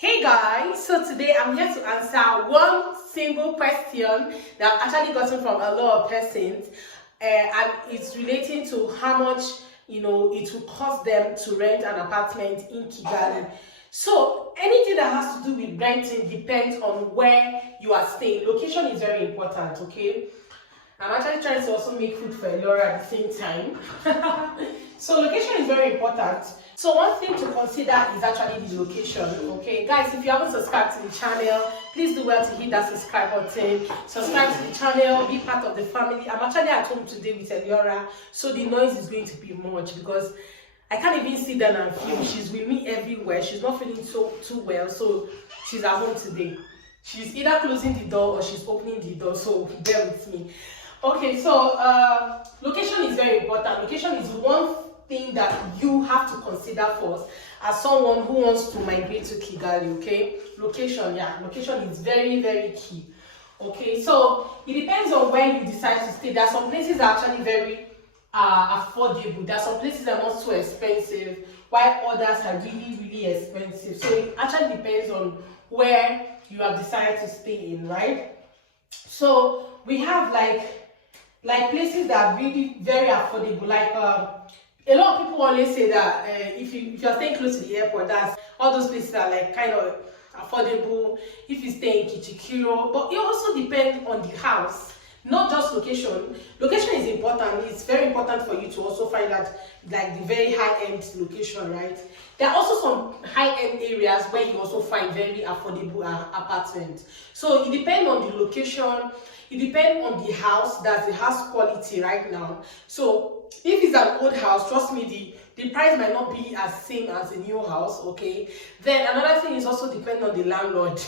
Hey guys, so today I'm here to answer one single question that I've actually gotten from a lot of persons, and it's relating to how much it will cost them to rent an apartment in Kigali. So anything that has to do with renting depends on where you are staying. Location is very important, okay? I'm actually trying to also make food for Laura at the same time. So location is very important. So one thing to consider is actually the location, okay? Guys, if you haven't subscribed to the channel, please do well to hit that subscribe button. Subscribe to the channel, be part of the family. I'm actually at home today with Eliora, so the noise is going to be much because I can't even sit down and film. She's with me everywhere. She's not feeling too well, so she's at home today. She's either closing the door or she's opening the door, so bear with me. Okay, so location is very important. Location is one thing that you have to consider first as someone who wants to migrate to Kigali, okay? Location is very, very key. Okay, so it depends on where you decide to stay. There are some places that are actually very affordable. There are some places that are not so expensive, while others are really, really expensive. So it actually depends on where you have decided to stay in, right? So we have like places that are really very affordable, like a lot of people always say that if you're staying close to the airport, that's all those places are like kind of affordable if you stay in Kichikiro. But it also depends on the house, not just location. Location is important. It's very important for you to also find out like the very high-end location, right? There are also some high-end areas where you also find very affordable apartments. So it depends on the location. It depends on the house. That's the house quality right now. So if it's an old house, trust me, the price might not be as same as a new house, okay? Then another thing is also depend on the landlord,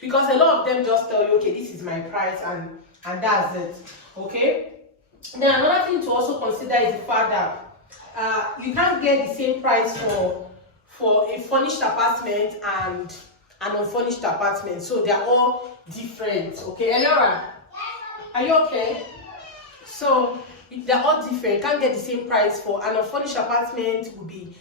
because a lot of them just tell you, okay, this is my price and that's it, okay? Then another thing to also consider is the fact that you can't get the same price for a furnished apartment and an unfurnished apartment. So they are all different, okay? Eliora, are you okay? So they're all different. You can't get the same price for an unfurnished apartment. Would be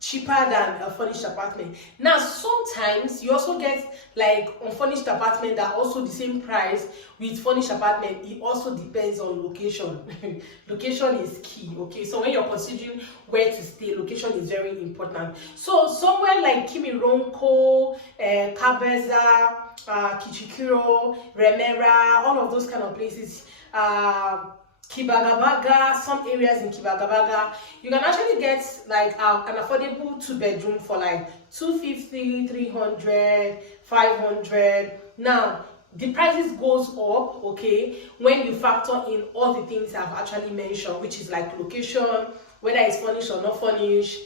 cheaper than a furnished apartment. Now sometimes you also get like unfurnished apartment that are also the same price with furnished apartment. It also depends on location. Location is key, okay? So when you're considering where to stay, location is very important. So somewhere like Kimironko, Kabeza, Kichikiro, Remera, all of those kind of places, Kibagabaga, some areas in Kibagabaga, you can actually get like an affordable 2-bedroom for like 250, 300, 500. Now the prices goes up, okay, when you factor in all the things I've actually mentioned, which is like location, whether it's furnished or not furnished,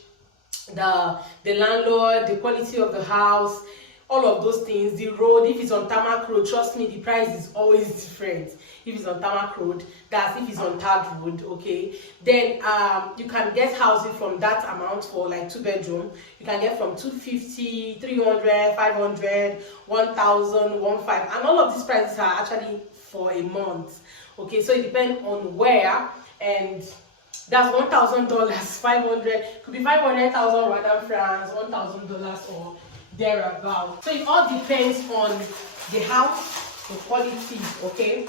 the landlord, the quality of the house, all of those things, the road. If it's on tarmac road, trust me, the price is always different. If it's on tarmac road, that's if it's on tarred road, okay? Then you can get housing from that amount for like 2-bedroom. You can get from 250, 300, 500, 1,000, 1,500, and all of these prices are actually for a month, okay? So it depends on where, and that's $1,000, 500, could be 500,000 Rwandan francs, $1,000 or thereabout. So it all depends on the house, the quality, okay?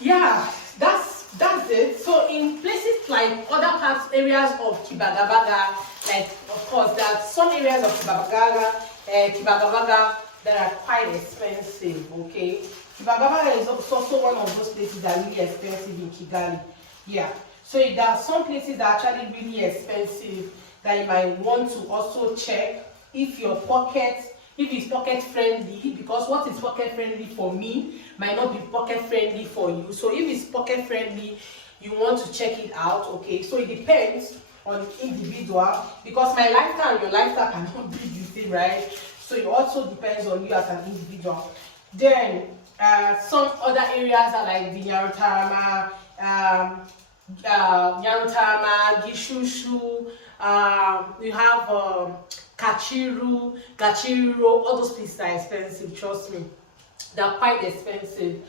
Yeah, that's it. So in places like other areas of Kibagabaga, like of course there are some areas of Kibagabaga that are quite expensive, okay? Kibagabaga is also one of those places that are really expensive in Kigali. Yeah, so there are some places that are actually really expensive that you might want to also check if it's pocket friendly, because what is pocket friendly for me might not be pocket friendly for you. So if it's pocket friendly, you want to check it out, okay? So it depends on individual, because my lifestyle and your lifestyle cannot be the same, right? So it also depends on you as an individual. Then some other areas are like the Yarutama, Gishushu, you have Gachiro, all those places are expensive, trust me. They're quite expensive.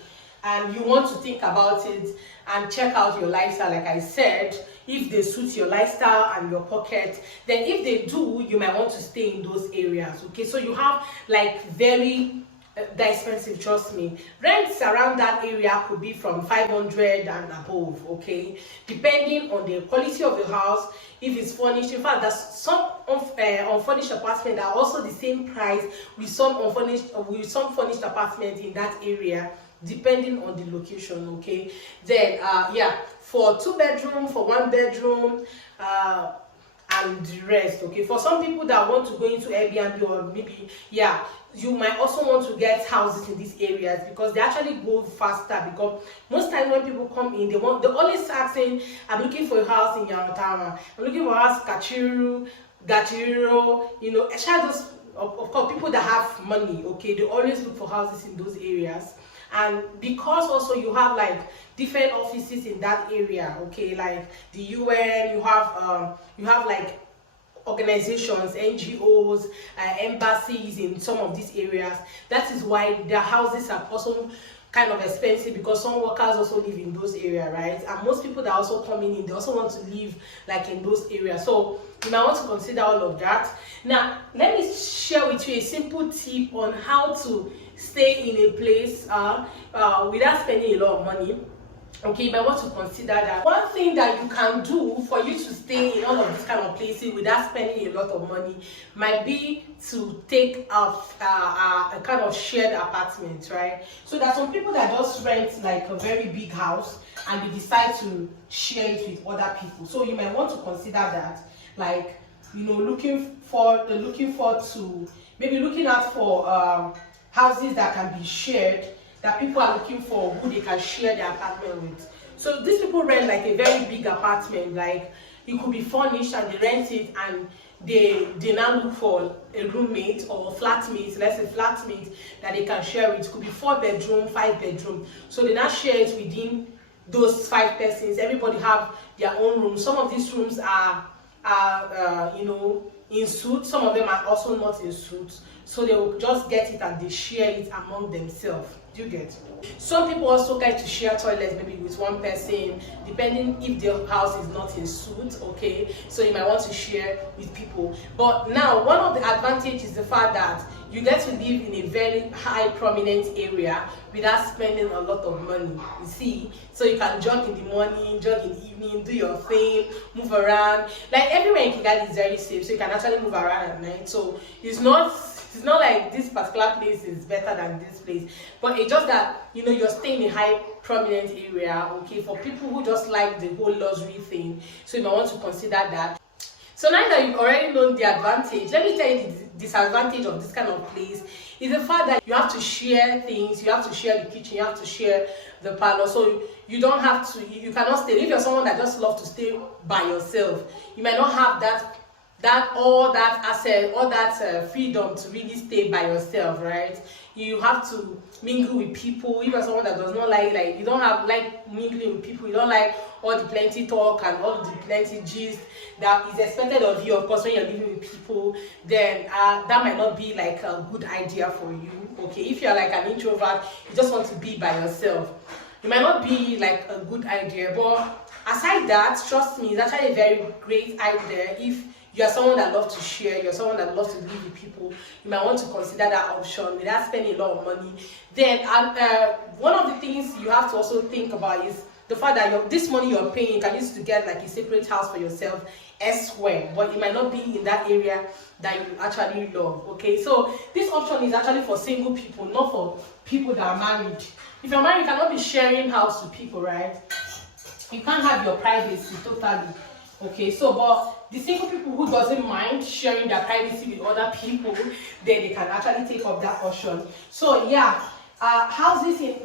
And you want to think about it and check out your lifestyle. Like I said, if they suit your lifestyle and your pocket. Then if they do, you might want to stay in those areas. Okay, so you have like very they're expensive, trust me. Rents around that area could be from 500 and above, okay, depending on the quality of the house. If it's furnished, in fact, there's some unfurnished apartments that are also the same price with some furnished apartments in that area, depending on the location. Okay, then yeah, for 2 bedroom, for 1 bedroom, and the rest. Okay, for some people that want to go into Airbnb, or maybe, yeah, you might also want to get houses in these areas because they actually go faster. Because most times when people come in, they always start saying, I'm looking for a house in Yamatama, I'm looking for a house Kachiru, Gachiro, you know, those of course people that have money. Okay, they always look for houses in those areas. And because also you have like different offices in that area, okay, like the UN, you have like organizations, NGOs, embassies in some of these areas. That is why their houses are also kind of expensive, because some workers also live in those areas, right? And most people that are also coming in, they also want to live like in those areas. So you might want to consider all of that. Now let me share with you a simple tip on how to stay in a place without spending a lot of money. Okay, you might want to consider that. One thing that you can do for you to stay in all of these kind of places without spending a lot of money might be to take a kind of shared apartment, right? So there's some people that just rent like a very big house and they decide to share it with other people. So you might want to consider that, like, you know, looking out for houses that can be shared, that people are looking for who they can share their apartment with. So these people rent like a very big apartment, like it could be furnished and they rent it, and they now look for a roommate or flatmate, let's say flatmate, that they can share with. It could be 4 bedroom, 5 bedroom. So they now share it within those 5 persons. Everybody have their own room. Some of these rooms are you know, in suits. Some of them are also not in suits. So they will just get it and they share it among themselves. Do you get? Some people also get to share toilets maybe with one person, depending if their house is not in suit. Okay, so you might want to share with people. But now one of the advantages is the fact that you get to live in a very high prominent area without spending a lot of money. You see, so you can jog in the morning, jog in the evening, do your thing, move around. Like everywhere in Kigali is very safe, so you can actually move around at night. So it's not like this particular place is better than this place, but it's just that, you know, you're staying in a high prominent area. Okay, for people who just like the whole luxury thing, so you might want to consider that. So now that you've already known the advantage, let me tell you the disadvantage of this kind of place is the fact that you have to share things. You have to share the kitchen, you have to share the parlor. So you don't have to, you cannot stay. If you're someone that just loves to stay by yourself, you might not have all that asset, all that freedom to really stay by yourself, right? You have to mingle with people. If you're someone that does not like you don't have like mingling with people, you don't like all the plenty talk and all the plenty gist that is expected of you, of course, when you're living with people, then that might not be like a good idea for you. Okay, if you're like an introvert, you just want to be by yourself, it might not be like a good idea. But aside that, trust me, it's actually a very great idea. If you're someone that loves to share, you're someone that loves to live with people, you might want to consider that option without spending a lot of money. Then one of the things you have to also think about is the fact that this money you're paying, you can use to get like a separate house for yourself elsewhere, but it might not be in that area that you actually love. Okay, so this option is actually for single people, not for people that are married. If you're married, you cannot be sharing house with people, right? You can't have your privacy totally. Okay, so but the single people who doesn't mind sharing their privacy with other people, then they can actually take up that option. So yeah, houses in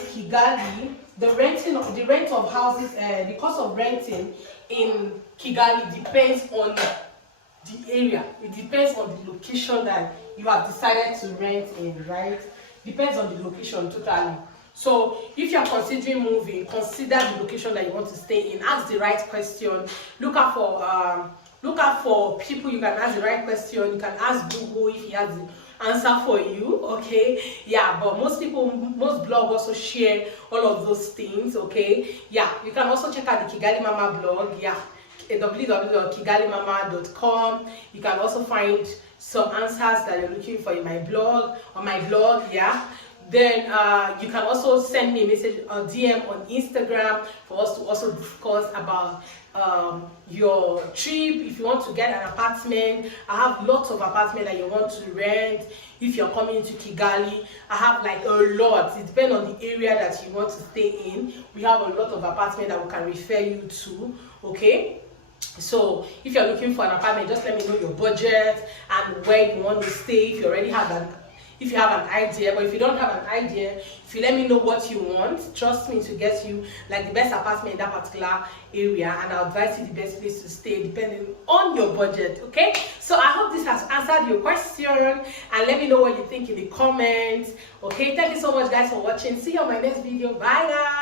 Kigali, the rent of houses, the cost of renting in Kigali depends on the area. It depends on the location that you have decided to rent in, right? Depends on the location totally. So if you're considering moving, consider the location that you want to stay in. Ask the right question. Look out for look out for people you can ask the right question. You can ask Google if he has the answer for you. Okay, yeah, but most blogs also share all of those things. Okay, yeah, you can also check out the Kigali Mama blog. Yeah, www.kigalimama.com. You can also find some answers that you're looking for in my blog, on my blog. Yeah, then you can also send me a message or DM on Instagram for us to also discuss about your trip. If you want to get an apartment, I have lots of apartments that you want to rent. If you're coming to Kigali, I have like a lot. It depends on the area that you want to stay in. We have a lot of apartments that we can refer you to. Okay, so if you're looking for an apartment, just let me know your budget and where you want to stay. If you already have an idea, but if you don't have an idea, if you let me know what you want, trust me to get you like the best apartment in that particular area, and I'll advise you the best place to stay depending on your budget. Okay, so I hope this has answered your question, and let me know what you think in the comments. Okay, thank you so much guys for watching. See you on my next video. Bye guys.